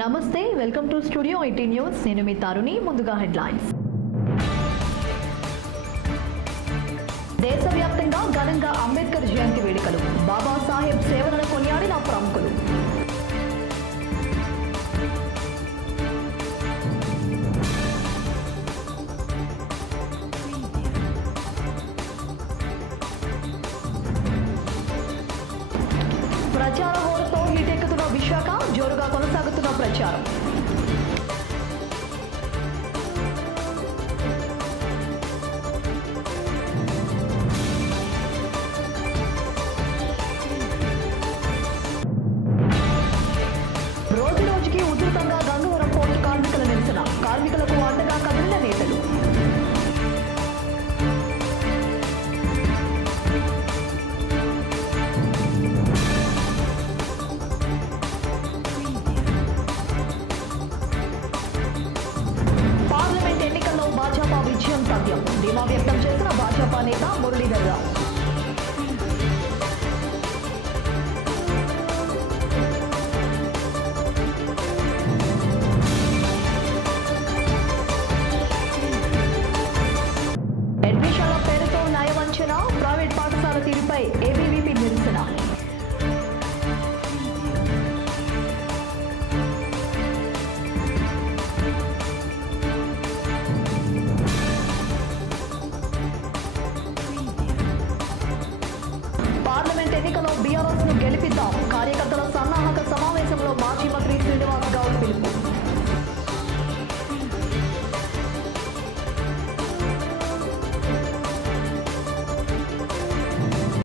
నమస్తే, welcome to studio 18 news. నేను మీ తరుణి. ముందుగా హెడ్లైన్స్. దేశవ్యాప్తంగా ఘనంగా అంబేద్కర్ జయంతి వేడుకలు. బాబాసాహెబ్ సేవలను కొనియాడిన ప్రముఖులు. ప్రచార హోరుతో హీటెక్కుతున్న విశాఖ, జోరుగా కొనసాగుతున్న ప్రచారం. రోజు రోజుకి ఉధృతంగా గంగవరం పోర్టు కార్మికుల నిరసన. కార్మికులకు అండగా కదిలిన నేతలు. పార్లమెంట్ ఎన్నికల్లో భాజపా విజయం తథ్యం. ధీమా వ్యక్తం చేసిన భాజపా నేత మురళీధర్ రావు.